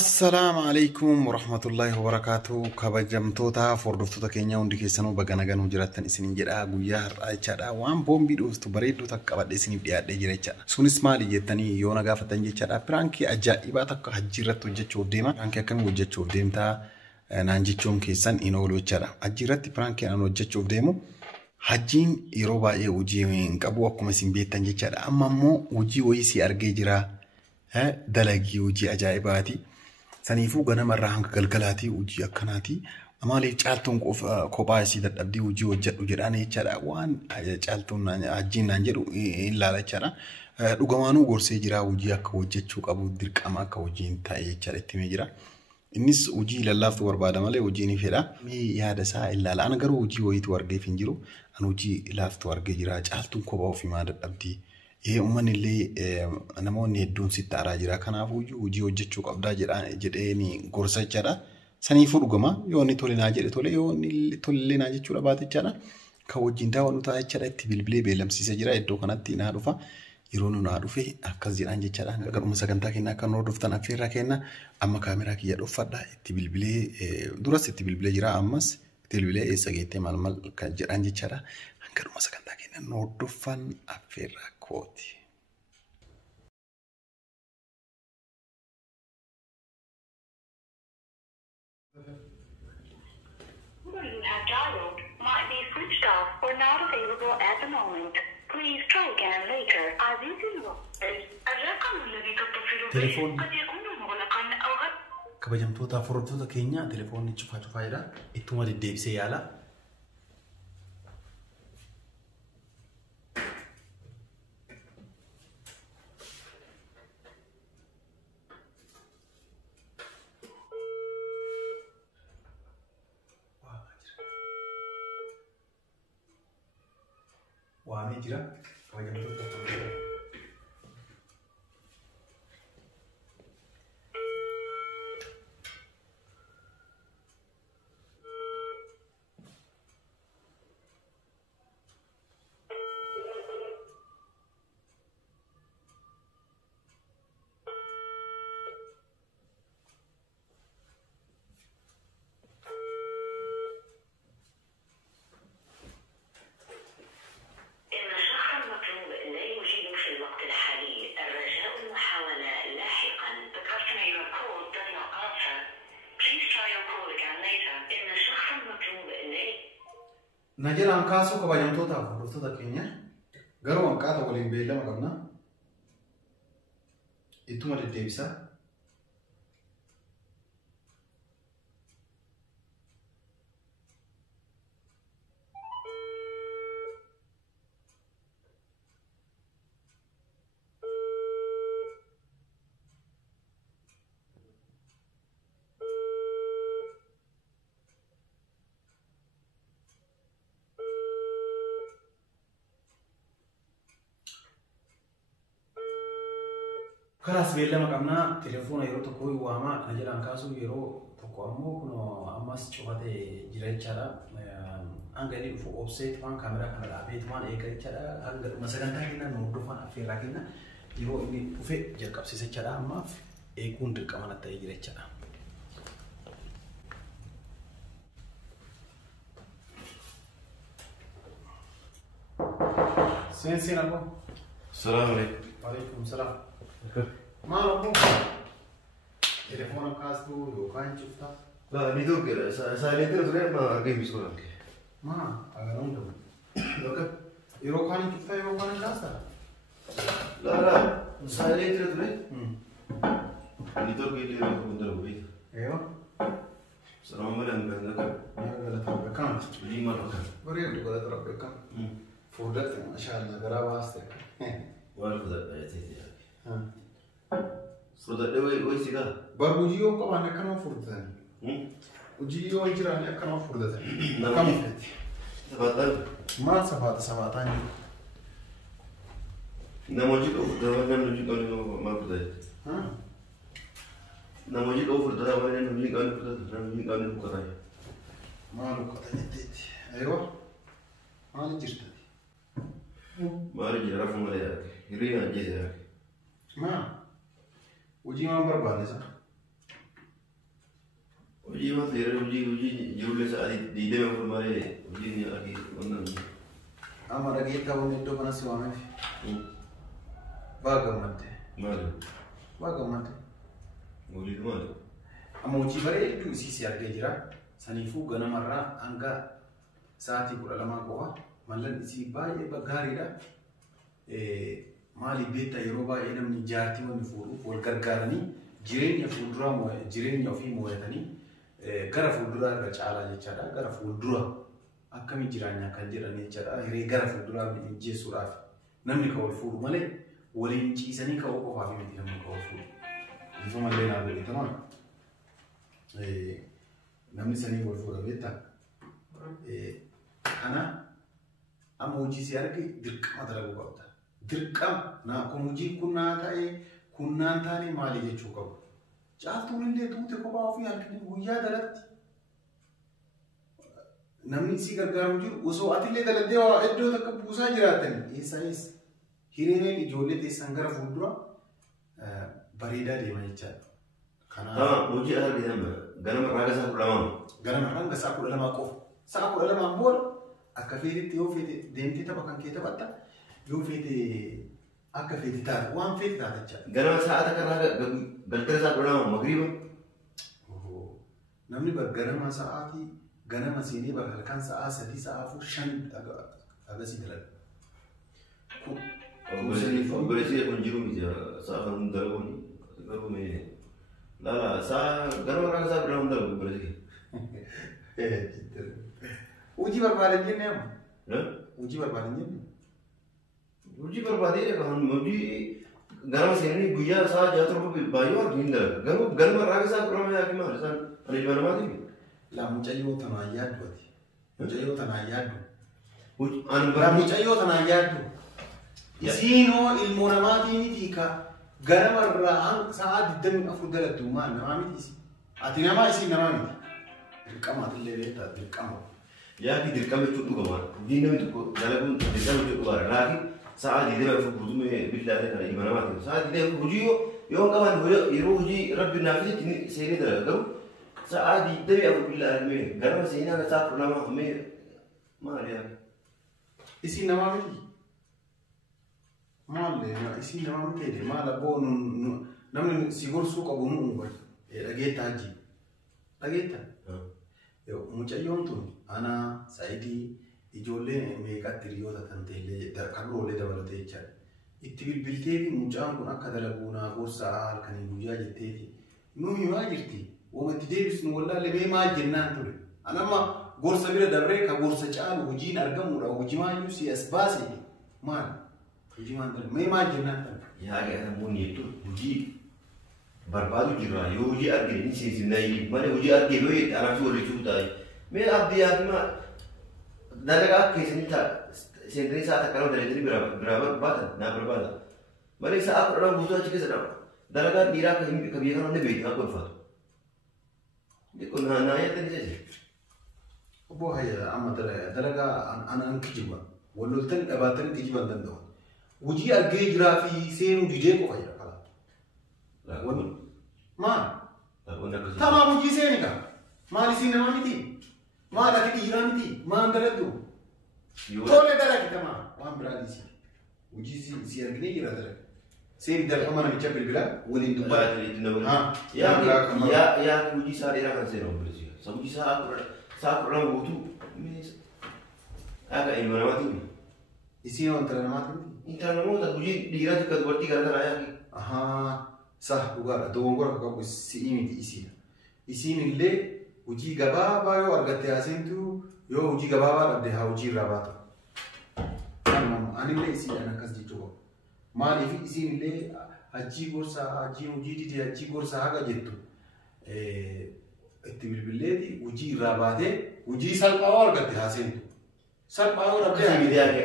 Assalamu alaikum warahmatullahi wabarakatuh. Kabajamtoota fordoftoota keenya hundi keessanuu baga nagaan jiraattan isiniin jedha. Guyyaa har'aa jechaadha waan boombii dhuftu bareedduu takka qabadhee isiniif dhiyaadhee jira jechaadha. Sunis maali jettanii yoo na gaafatan jechaadha. Piraankii ajaa'ibaa takka hajjii irratti hojjechuuf deema. Piraankii akkamii hojjechuuf deemtaa naan jechuun keessan hin oolu jechaadha. Hajjii irratti piraankii aan hojjechuuf deemu hajjiin yeroo baay'ee hojii hin qabu akkuma isin beektan jechaadha. Amma immoo hojii wayii si argee jira. Dalagii hojii ajaa'ibaati. Saniifuu ganamarraa hanga galgalaati hojii akkanaati. Maaliif caaltuun kophaa isii dadhabdii hojii hojjedhu jedhaan jechaadha. Waan caaltuun hajjiin naan jedhu hin laala jechaadha. Dhugamaanuu gorsee jira hojii akka hojjechuu qabu dirqama akka hojiin ta'e jechaadha itti himee jira. Innis hojii lallaaftuu barbaada malee hojii ni fedha. Yaada isaa hin laala. Ana garuu hojii wayiitu argeef hin jiru. Ani hojii laaftuu argee jira. Caaltuun kophaa ofii maa dadhabdii. Uummanni illee namoonni hedduun sitti aaraa jira. Kanaafuu hojii hojjechuu qabdaa jedheenii gorsa jechaadha. Saniifuu dhugama yoo inni tole naa jedhe tole yoo inni tole naa jechuudha baate jechaadha. Kan wajjin daawwannu ta'a jechaadha itti bilbilee beelamsiisa jira. Iddoo kanatti naa dhufa. Yeroo nu naa dhufe akkas jedhaan jechaadha. Garuma sagantaa keenya akka nu hordoftan affeerraa kenna. Amma kaameraa kiyya dhuffadha. Itti bilbilee duras itti bilbilee jira ammas itti bilbilee eessa geettee maal kan jedhaan jechaadha. Garuma sagantaa keenya nu hordofan affeerraa kooti. Number you have dialed might be switched off or not available at the moment. Please try again later. Telefoon kabajamtoota fordoftoota keenya telefoonni cufaa jira. Ittuma deddeebisee yaala. Waamee jira. Kabajamtoota fordoftoota. Najalaan kaasuu kabajamtootaaf hordoftoota keenya garuu hanqaata waliin beellama qabna. Ittuma deddeebisa. Karas beellama qabna telefoona yeroo tokko waamaa najalaan kaasuu yeroo tokko ammoo kun ammas cufatee jira jechaadha. Hanga inni dhufu obseet waan kaameraa kana dhaabee waan eega jechaadha. Hanga sagantaa keenya nu hordofan affeerraa keenya yeroo inni dhufe jalqabsiisa jechaadha. Ammaaf eeguun dirqama natti ta'ee jira jechaadha. Seensi nako. Assalamu alaikum. Waalaikum salaam. Maal ammoo telefoona kaastuu yookaan cuftaa? Laa ni tokko saayileetii ture ma argee miskoo arge. Maa agaraan ta'u. Yookaan yeroo kaan cuftaa yeroo kaan kaastaa? Laa saayileetii ture. Ni tokko illee yeroo hundara bu'ee. Eeyyoo. Salaam alaikum kan Yaa galata beekamu. ni ma tokko. Bareedu galata beekamu. Fuudhatti maashaallah garaa baaste. Waan fudhadhaa fudhadhee wayii sigaa. Hojii yoo qaban akkanuma furdatan. Hojii yoo jiran akkanuma furdatan. Akkam fudhatti? Sabaataan. Maal sabaataan jiru? Nama hojii qabu maal fudhate? Nama hojii qabu furdata waan inni hojii qabu furdata nama hojii qabu furdata. Maal uffata jetteetti? Eewa maal jirtati? Maal jira rafu malee yaake hiriira ajjeese yaake. Hojii maal barbaade sana? ما تيري وجي جولة ساعة دي ما في الماء وجي أكيد قلنا أما رجيت كون يدو بنا سوامي باغمت ماله باغمت وليد ماله أما وجي بري يدو سيسي أرجع جرا سنيفو غنا مرة أنغا ساعتي كل لما قوة مالن إسي باي بغاري دا مالي بيتا يروبا إنم نجارتي ونفورو والكركارني جيرين يفودرا مو جيرين يوفي مويتني غرا فودرا رجالا جچادا غرا فودرا أكمل جيرانيا كان جيراني جچادا هري غرا فودرا بيجي سوراف نمني كول فور مالي ولين جيساني كاو كو فافي متي نمني كول فور يفهم لنا بيت تمام نمني سني كول فور بيتا أنا أموجي سياركي درك ما تلاقوا قبضة دركم نا كموجي كنا تاي كنا تاني مالي جشوكوا جالتو من ده توت كوبا في هالكني ويا دلت نمني سيكر كارمجو وسو أتيلي دلت ده وإدو تك بوسا جراتني إيسايس هيريني جولة تسانغرا فودرا بريدا دي ما يجار خنا موجي أهل ديام غنا مرة ساكو لما غنا مرة ساكو لما كوف ساكو لما بور أكفيتي يو فيتي ديمتي تبا كان كيتا بطا يو فيتي أكفيتي تار وان فيتي تار تجار غنا ساعة كنا بلتر ساكو لما مغربا نمني بغنا ساعتي غنا مسيني بغل كان ساعة سدي ساعة فو شن أغسي دلال بريسي يكون جيرو ميجا ساعة من دلوني تقربوا مني لا ساعة غنا مرة ساكو لما دلو بريسي uji berbalik ni am, uji berbalik ni. Uji berbalik ni kan, uji garam seni buaya sah jatuh rupi bayu or ginda. Garam raga sah kurang ya kemana? San anil mana mati? Lah muncayyo tanah yad buati, muncayyo tanah yad. Lah muncayyo tanah yad. Isino ilmu namati ni tika. Garam raga sah didam afudal tuman namami isi. Ati nama isi namami. Dirkam ati leweta dirkam. Ya ki dirkam itu tu kawan, dina itu dalam dirkam itu kawan. Lagi saat dia berfuktu me bila ada iman mati. Saat dia uji yo kawan yo uji Rabbi nafsi ini seni terlalu. Saat dia bila me, garam seni ada saat nama me mana dia? Isi nama mesti. Mal le, isi nama mesti deh. Mal abo namun sigur suka bunu umbar. Lagi taji, lagi ta. Mucayyoon tun ana Saayidii ijoollee meeqatti hiriyoota kan ta'e kabroolee dabalatee jechaadha. Itti bilbilteefi mucaan kun akka dalaguu naa gorsaa halkanii guyyaa jetteefi nuyi maa jirti wama itti deebisnu wallaalle mee maal jennaan ture. Anamma gorsa bira dabree ka gorsa caalu hojiin argamuudha hojimaayyuu si as baase maal hojimaan dalagu mee maal jennaan ture. Yaa namoonni hedduun hojii barbaadu jira yoo hojii arge ni seesinaayi malee hojii arge yoo itti anaafii walitti taa'e mee abdiin ma dalagaa keessatti seentanii sa'a takkanoo dalagatanii biraa barbaada naa barbaada malee sa'a kudhan guutuu achi keessa dhama dalagaa dhiiraa ka biyya kanaan beeku akka ulfaatu kun naa yaadanii jechuudha. Obbo Hayya amma dalagaa anaan kijiba walloltan dhabaatanii kijiban danda'u hojii argee jiraa fi seenuu didee qofa jira kalaa. Maal? Tamaa hojii seeni kaa? Maal isiin namaa miti? Maal ati dhiiraa miti? Maal daladhu? Tole dalagi tamaa waan biraa dhiisi. Hojii si arginee jira dalagi. Seeni dalqama namicha bilbilaa waliin dubbata. Yaa hojii isaa dheeraa kan seenu obboleessi. Sa hojii isaa kudhan guutuu akka ilma namaati. Isiin wanta namaati miti? Intala namoota hojii dhiiraa tokko dubartii garagaraa yaaki. Sah dhugaadha dogongora qabu si'ii miti isiidha. Isiin illee hojii gabaabaa yoo argatte haaseentu yoo hojii gabaabaa dhabde haa hojii irraa baatu. Anillee isiidhaan akkas jechuu qabu. Maaliif isiin illee hajjii gorsaa hajjiin hojii didee hajjii gorsaa haga jettu itti bilbilleeti hojii irraa baatee hojii salphaa yoo argatte haaseentu. Salphaa yoo dhabde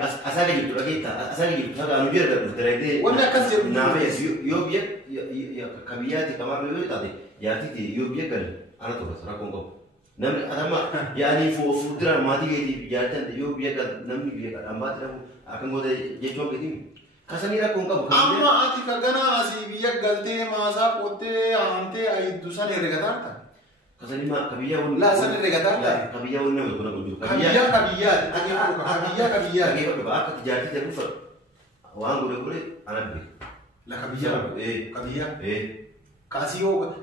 asaa jirtu dhageetta asaa jirtu haga anu bira dhabdu dalaydee wanni akkas jedhu naamees yoo biyya kabiyyaati kamaarra yoo taate yaatiti yoo biyya gale ana tokko rakkoon qabu. Namni atama yaanii fuuldura maatii keetiif yaadatan yoo biyya gale namni biyya gale ambaatti dhabu akkan goota jechuun keetiin kasanii rakkoon qabu. Amma ati ka ganaa asii biyya galtee maasaa qottee haamtee ayiddu san herrega taata. Kasani mah kabiyya won. La sana regata. Kabiyya won nama kuna kunjuru. Kabiyya. Lagi apa apa terjadi jadi apa? Wang gure anak deh. La kabiyya. Kasio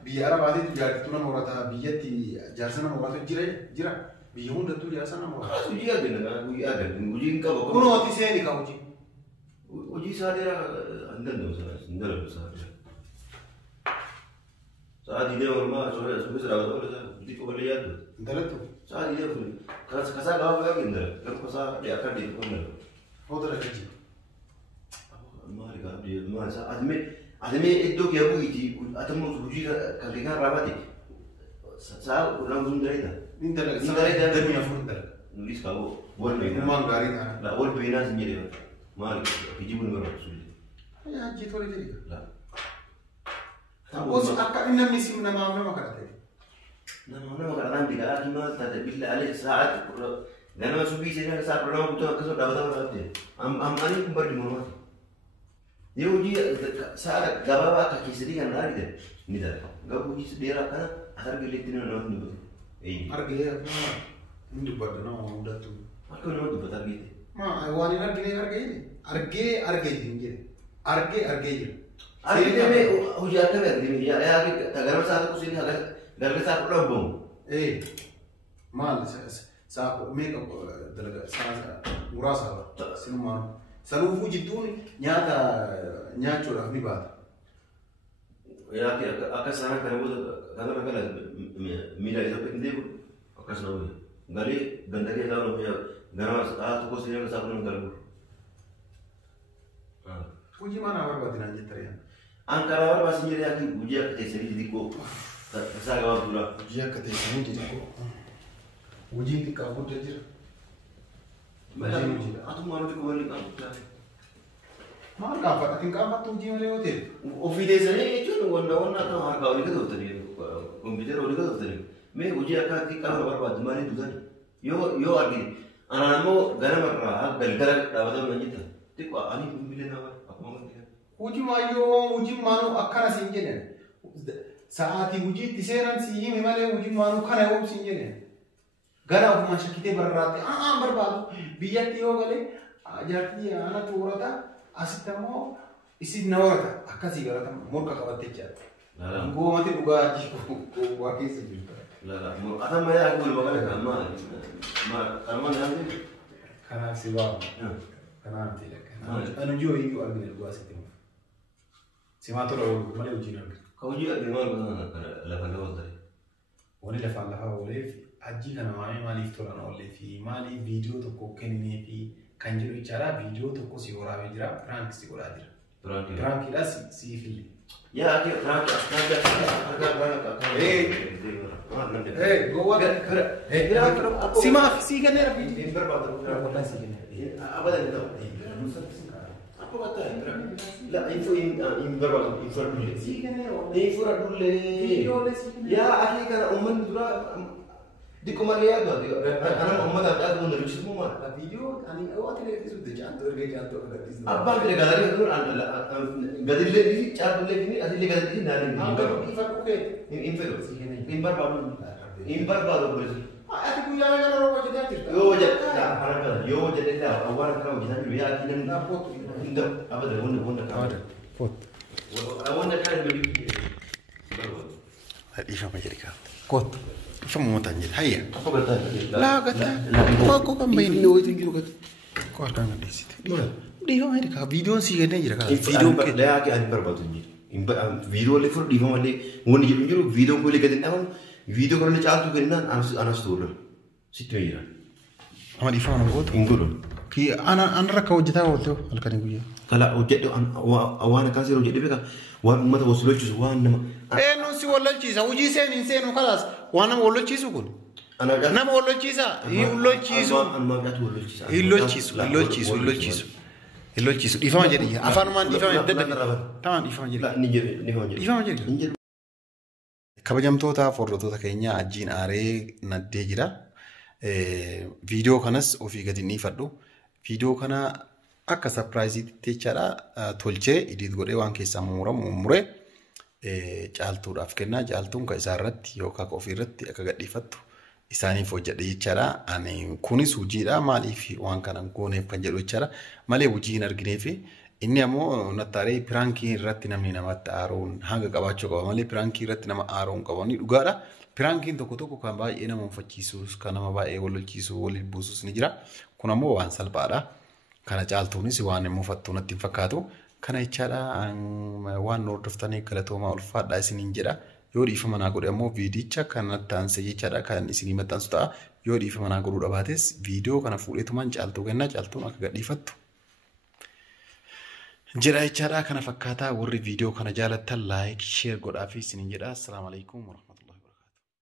biya arabati tu jadi tu nama orang biya ti jarsana orang tu jira. Biya hunda tu jarsana orang. Uji ada kan? Uji ada. Uji ingkau apa? Kuno hati saya ni kau uji. Uji sadera anda dong sadera. Saat ini orang soalnya sampai serawat di kau lihat tu. Entah tu. Saat ini pun kasar kau lagi enggak? Kalau kasar dia akan di kau enggak? Oh tu lagi. Mari kau dia masa adme itu kaya uji atau uji kalau kan rapat saya orang sundari dah. Sundari dah demi apa sundari? Nulis kau wall pena. Umang garing kan? Lah wall pena sendiri. Mari hiji pun berapa sulit. Ya hiji tu lagi. Lah. Oh, akak ini misi nama makar tadi. Nama makar nanti kalau cuma tadi bila alih saat nama subi saya saat pernah butuh kesal dapat apa? Ani kumpul di mana? Dia uji saat gabawa kaki sedih kan lari deh. Ini dah. Gak uji sedih kan? Asal gilitin orang tu. Arge apa? Ini buat nama udah tu. Aku nama tu betul gitu. Ma, awalnya kan gini arge ini. Arge ini. Arge ini. Arge ni uji apa kan? Ya arge. Tagaran saat aku sini gara-gara saat lambung. Mal saat mereka dalaga saat urasa sinu mana. Selalu uji tu ni nyata lah ni baat. Ya akan sana kan kalau mila itu penting akan sana. Gali ganda ke dalam ya gara saat aku sini saat aku nunggu. Uji mana awak buat nanti teriak. Angkara awak masih jadi lagi uji aku teseri jadi ko. Saya kau dulu. Uji aku teseri jadi ko. Uji di kau tu je. Uji. Aku malu tu kau ni kamu cakap. Mana kapan? Ating kapan tu uji mana hotel? Office ni itu orang tu harga orang itu tu ni. Komputer orang itu tu ni. मैं उजी अका की काम बर्बाद तुम्हारी दुकान यो आगे अनामो गरम रहा गलगल दावदा नहीं था देखो आनी मिले ना आप मांगते uji mayo uji manu akana sinjene saati uji tiseran si yimi male uji manu kana yo sinjene gara of mashakite barrate barbadu biyati yo gale ajati ana turata asitamo isi nawata akasi garata murka kabate chat go mate buga ji ko wakisi لا أنا ما يأكل بقولك ما كمان عندي كنا سوا كنا عندي لك أنا جو يجوا أرجع الجواسة تيم سمعت له ما له وجينا كوجي أديمان بدنا لفنا وزاري وني لفنا لها ولا في hajjii kana maaliif tolan oolle fi maaliif viidiyoo tokko kennee fi kan jedhu ijaara viidiyoo tokko si waraabee jira piraank si godhaa jira piraankiidha siifillee. Yaa ati piraank simaaf sii kenneera viidiyoo. Hin barbaadu. Wallahi sii kenneera. Abadan ta'u. Apa kata? La info in barbaadu info dulu. Sii kenneera. Info dulu. Viidiyoolee sii kenneera. Yaa ati kana umman dura di kemarin ada anak ummat ada pun dari situ mah. Video ani awak tidak itu sudah jantur ke jantur ke itu. Abang tidak galeri itu adalah galeri ini cara galeri ini asli galeri ini nari. Angkat info oke. Info imbar baru beres. Aku punya yang orang macam itu. Yo jadi dah awal kau jadi dia akhirnya Dapot. Tidak apa dah wonder kau. Pot. Wonder kau beli. Ifa majari kau. Kot. Ifa mau tanya. Hayya. Apa kata? Lah kata. Kau kan main video itu juga. Kau ada nggak di situ? Dia main di kau video sih kan aja kan. Video ke? Dia akan berbuat ini. Video level dia malah ngoni jadi video boleh kita ni video kalau cakap tu kena anas turun. Situ aja. Ama Ifa mana kot? Ingurun. Ki anak kau jeta waktu alkan ibu ya. Kalau ujet tu awan kasih ujet dia kan. Wan mata wasul cuci wan nama. No si wala chisa. Uji sen insen ukalas. Wana wala chisu kun. Anak nama wala chisa. Illo chisu. Anak kat wala chisa. Illo chisu. Ifa majari. Afan man Ifa majari. Taman Ifa majari. Lah ni je. Ifa majari. Kabajamtoota hordoftoota keenya hajjiin aaree naddee jira. Viidiyoo kanas ofii gadi ni fadhu. Viidiyoo kana akka sarpiraayiziitti jechaadha tolchee idiit godhee waan keessaa muree caaltuudhaaf kennaa. Caaltuun kan isaarratti yookaan ofiirratti akka gadhiifattu isaaniif hojjedhe jechaadha. Ani kunis hojiidha maaliif waan kana gooneef kan jedhu jechaadha. Malee hojii hin argineef inni ammoo nattaaree piraankiin irratti namni namatti aaruun hanga qabaachuu qaba malee piraankiin irratti nama aaruun qabu ni dhugaadha. Piraankiin tokko kan baay'ee nama uffachiisus kan nama baay'ee wal lolchiisu wal buusus ni jira. Kun ammoo waan salphaadha. Kana caaltuunis waan immoo fattuu natti hin fakkaatu. Kana jechaadha waan hordoftanii galatoomaa ulfaadhaa isiniin jedha. Yoo dhiifama naa godhe ammoo viidicha kanatti aansee jechaadha kan isinii maxxansu ta'a. Yoo dhiifama naa godhuu dhabaates viidiyoo kana fuudheetumaan caaltuu kennaa caaltuun akka gadhiifattu. Jedha jechaadha kana fakkaataa warri viidiyoo kana jaalattan laayik sheer godhaa fi isiniin jedha. Assalaamu alaikum.